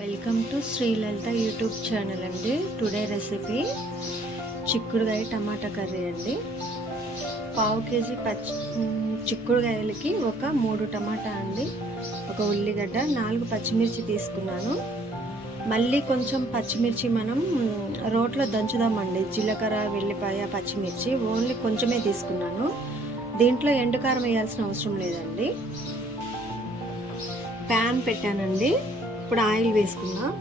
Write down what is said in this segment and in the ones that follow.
Welcome to Sri Lalitha YouTube channel అండి. Today recipe చిక్కుడుకాయ టమాటా curry అండి. పావు కేజీ చిక్కుడుకాయలకి ఒక 3 టమాటా అండి, ఒక ఉల్లిగడ్డ, 4 పచ్చిమిర్చి తీసుకున్నాను. మళ్ళీ కొంచెం పచ్చిమిర్చి మనం రోట్లో దంచుదామండి. జీలకర్ర, వెల్లిపాయ, పచ్చిమిర్చి ఓన్లీ కొంచెమే తీసుకున్నాను. దీంట్లో ఎండుకారం వేయాల్సిన అవసరం లేదండి. ప్యాన్ పెట్టానండి. ఇప్పుడు ఆయిల్ వేసుకుందాం.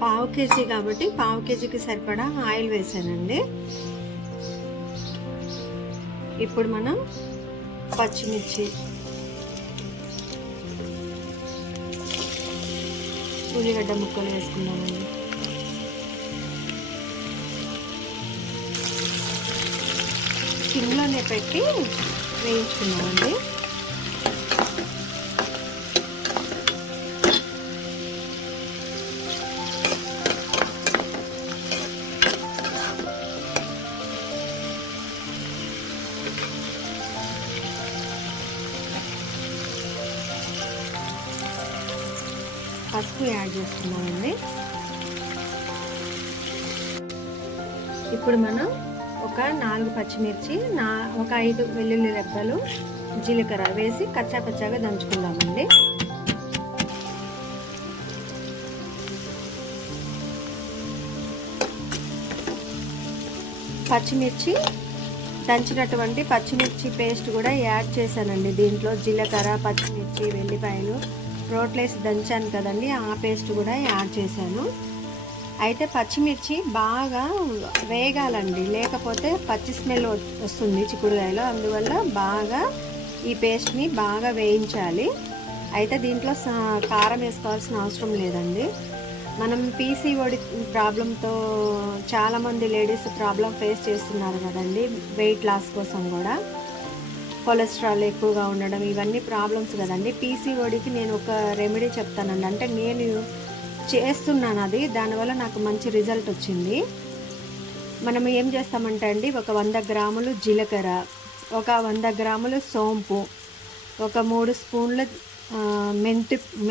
పావు కేజీ కాబట్టి పావు కేజీకి సరిపడా ఆయిల్ వేసానండి. ఇప్పుడు మనం పచ్చిమిర్చి, ఉల్లిగడ్డ ముక్కలు వేసుకున్నామండి. సిమ్లోనే పెట్టి వేయించుకున్నామండి. పసుపు యాడ్ చేసుకున్నామండి. ఇప్పుడు మనం ఒక 4 పచ్చిమిర్చి, ఒక 5 వెల్లుల్లి రెబ్బలు, జీలకర్ర వేసి కచ్చాపచ్చాగా దంచుకుందామండి. పచ్చిమిర్చి దంచినటువంటి పచ్చిమిర్చి పేస్ట్ కూడా యాడ్ చేశానండి. దీంట్లో జీలకర్ర, పచ్చిమిర్చి, వెల్లిపాయలు రోట్లేసి దంచాను కదండి, ఆ పేస్ట్ కూడా యాడ్ చేశాను. అయితే పచ్చిమిర్చి బాగా వేగాలండి, లేకపోతే పచ్చి స్మెల్ వస్తుంది చిక్కుడుకాయలో. అందువల్ల బాగా ఈ పేస్ట్ని బాగా వేయించాలి. అయితే దీంట్లో కారం వేసుకోవాల్సిన అవసరం లేదండి. మనం పీసీఓడి ప్రాబ్లంతో చాలామంది లేడీస్ ప్రాబ్లం ఫేస్ చేస్తున్నారు కదండి. వెయిట్ లాస్ కోసం కూడా కొలెస్ట్రాల్ ఎక్కువగా ఉండడం, ఇవన్నీ ప్రాబ్లమ్స్ కదండి. పీసీఓడికి నేను ఒక రెమెడీ చెప్తానండి. అంటే నేను చేస్తున్నాను అది, దానివల్ల నాకు మంచి రిజల్ట్ వచ్చింది. మనం ఏం చేస్తామంటే అండి, ఒక 100 గ్రాములు జీలకర్ర, ఒక 100 గ్రాములు సోంపు, ఒక 3 స్పూన్ల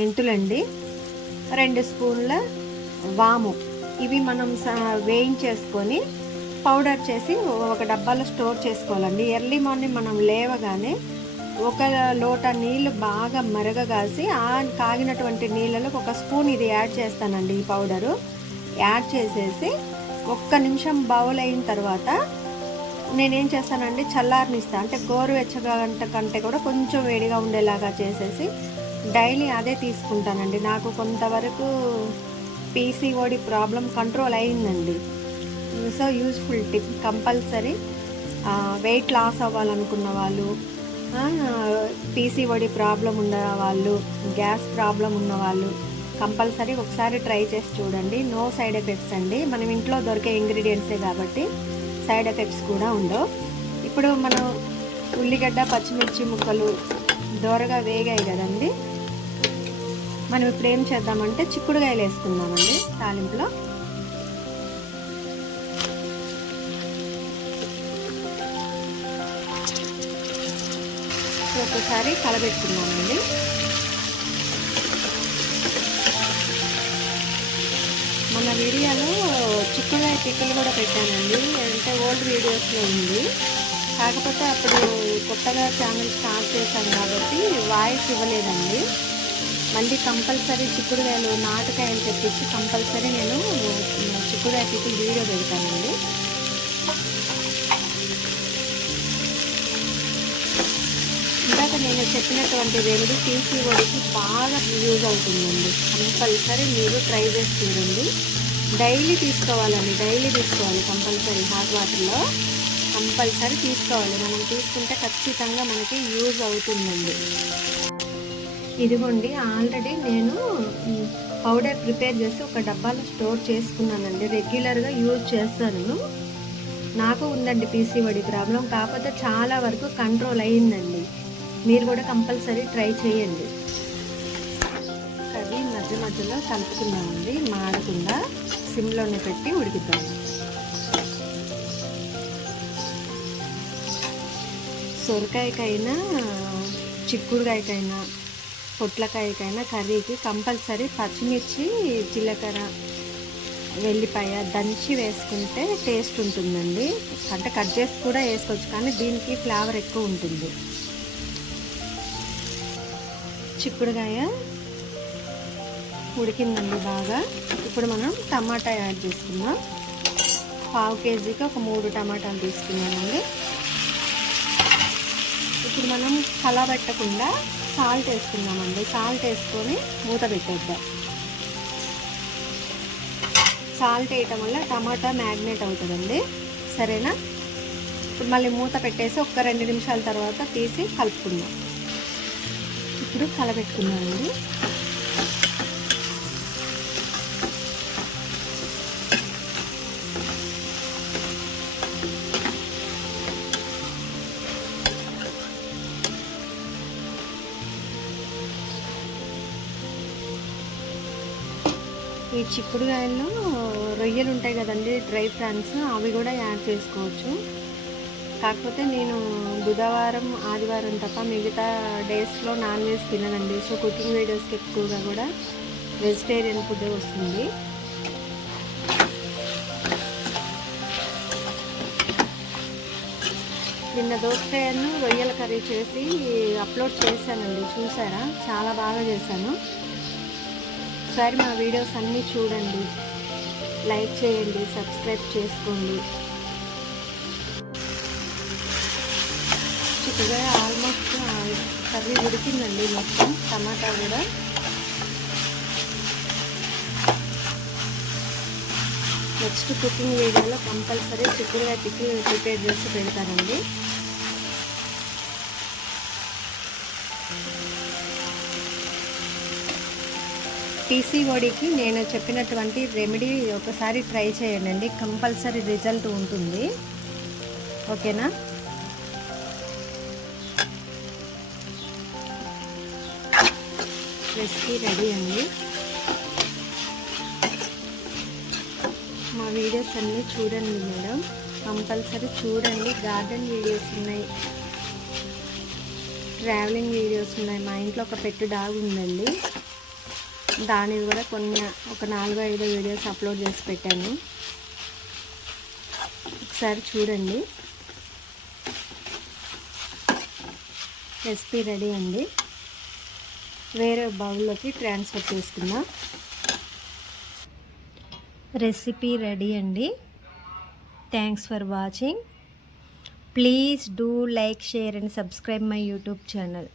మెంతులండి, 2 స్పూన్ల వాము, ఇవి మనం వేయించేసుకొని పౌడర్ చేసి ఒక డబ్బాలో స్టోర్ చేసుకోవాలండి. ఎర్లీ మార్నింగ్ మనం లేవగానే ఒక లోట నీళ్ళు బాగా మరగగాసి ఆ కాగినటువంటి నీళ్ళలో ఒక స్పూన్ ఇది యాడ్ చేస్తానండి. ఈ పౌడరు యాడ్ చేసేసి 1 నిమిషం బౌల్ అయిన తర్వాత నేనేం చేస్తానండి, చల్లారనిస్తాను. అంటే గోరువెచ్చగా కంటే కూడా కొంచెం వేడిగా ఉండేలాగా చేసేసి డైలీ అదే తీసుకుంటానండి. నాకు కొంతవరకు పీసీఓడి ప్రాబ్లం కంట్రోల్ అయిందండి. So useful tip. Compulsory weight loss అవ్వాలనుకున్న వాళ్ళు, పీసీఓడి ప్రాబ్లం ఉన్న వాళ్ళు, గ్యాస్ ప్రాబ్లం ఉన్న వాళ్ళు కంపల్సరీ ఒకసారి ట్రై చేసి చూడండి. నో సైడ్ ఎఫెక్ట్స్ అండి. మనం ఇంట్లో దొరికే ఇంగ్రీడియంట్సే కాబట్టి సైడ్ ఎఫెక్ట్స్ కూడా ఉండవు. ఇప్పుడు మనం ఉల్లిగడ్డ, పచ్చిమిర్చి ముక్కలు దోరగా వేగాయి కదండి. మనం ఇప్పుడు ఏం చేద్దామంటే చిక్కుడుకాయలు వేసుకుందామండి తాలింపులో. ఒకసారి కలబెట్టుకున్నామండి. మన వీడియోలో చిక్కుడుకాయ పిక్కలు కూడా పెట్టానండి. అంటే ఓల్డ్ వీడియోస్లో ఉంది, కాకపోతే అప్పుడు కొత్తగా ఛానల్ స్టార్ట్ చేశాను కాబట్టి వాయిస్ ఇవ్వలేదండి. మళ్ళీ కంపల్సరీ చిక్కుడుకాయలు, నాటుకాయలు తెప్పించి కంపల్సరీ నేను చిక్కుడుకాయ పిక్కలు వీడియో పెడతానండి. ఇందాక నేను చెప్పినటువంటి రెమెడీ పీసీఓడికి బాగా యూజ్ అవుతుందండి. కంపల్సరీ మీరు ట్రై చేసి చూడండి. డైలీ తీసుకోవాలండి, డైలీ తీసుకోవాలి కంపల్సరీ. హాట్ వాటర్లో కంపల్సరీ తీసుకోవాలి. మనం తీసుకుంటే ఖచ్చితంగా మనకి యూజ్ అవుతుందండి. ఇదిగోండి, ఆల్రెడీ నేను పౌడర్ ప్రిపేర్ చేసి ఒక డబ్బాలో స్టోర్ చేసుకున్నానండి. రెగ్యులర్గా యూజ్ చేస్తాను. నాకు ఉందండి పీసీఓడి ప్రాబ్లం, కాకపోతే చాలా వరకు కంట్రోల్ అయ్యిందండి. మీరు కూడా కంపల్సరీ ట్రై చేయండి. కర్రీ మధ్య మధ్యలో కలుపుకున్నామండి, మాడకుండా సిమ్లోనే పెట్టి ఉడికిద్దాము. సొరకాయకైనా చిక్కుడుకాయకైనా పొట్లకాయకైనా కర్రీకి కంపల్సరీ పచ్చిమిర్చి జీలకర్ర వెల్లిపాయ దంచి వేసుకుంటే టేస్ట్ ఉంటుందండి. అంటే కట్ చేసి కూడా వేసుకోవచ్చు, కానీ దీనికి ఫ్లేవర్ ఎక్కువ ఉంటుంది. చిక్కుడుకాయ ఉడికిందండి బాగా. ఇప్పుడు మనం టమాటా యాడ్ చేసుకుందాం. 1/2 కేజీకి ఒక 3 టమాటాలు తీసుకున్నామండి. ఇప్పుడు మనం కలబెట్టకుండా సాల్ట్ వేసుకున్నామండి. సాల్ట్ వేసుకొని మూత పెట్టేద్దాం. సాల్ట్ వేయటం వల్ల టమాటా మ్యాగ్నేట్ అవుతుందండి. సరేనా? ఇప్పుడు మళ్ళీ మూత పెట్టేసి ఒక 2 నిమిషాల తర్వాత తీసి కలుపుకుందాం. ఇప్పుడు కలబెట్టుకున్నామండి. ఈ చిక్కుడుకాయల్లో రొయ్యలు ఉంటాయి కదండి, డ్రై ఫ్రాన్స్, అవి కూడా యాడ్ చేసుకోవచ్చు. కాకపోతే నేను బుధవారం ఆదివారం తప్ప మిగతా డేస్లో నాన్ వెజ్ తిననండి. సో కుకింగ్ వీడియోస్కి ఎక్కువగా కూడా వెజిటేరియన్ ఫుడ్ వస్తుంది. నిన్న దోసకాయను రొయ్యల కర్రీ చేసి అప్లోడ్ చేశానండి, చూసారా? చాలా బాగా చేశాను. ఒకసారి మా వీడియోస్ అన్నీ చూడండి, లైక్ చేయండి, సబ్స్క్రైబ్ చేసుకోండి. చిక్కగా ఆల్మోస్ట్ కర్రీ ఉడికిందండి మొత్తం, టమాటా కూడా. నెక్స్ట్ కుకింగ్ వీడియోలో కంపల్సరీ చిక్కుడుకాయ పికిల్ ప్రిపేర్ చేసి పెడతానండి. పీసీఓడికి నేను చెప్పినటువంటి రెమెడీ ఒకసారి ట్రై చేయండి, కంపల్సరీ రిజల్ట్ ఉంటుంది. ఓకేనా? రెసిపీ రెడీ అండి. మా వీడియోస్ అన్నీ చూడండి మేడం, కంపల్సరీ చూడండి. గార్డెన్ వీడియోస్ ఉన్నాయి, ట్రావెలింగ్ వీడియోస్ ఉన్నాయి. మా ఇంట్లో ఒక పెట్ డాగ్ ఉందండి, దానివి కూడా కొన్ని ఒక 4-5 వీడియోస్ అప్లోడ్ చేసి పెట్టాను. ఒకసారి చూడండి. రెసిపీ రెడీ అండి. వేరే బౌల్లోకి ట్రాన్స్ఫర్ చేసుకుందాం. రెసిపీ రెడీ అండి. Thanks for watching. Please do like, share and subscribe my YouTube channel.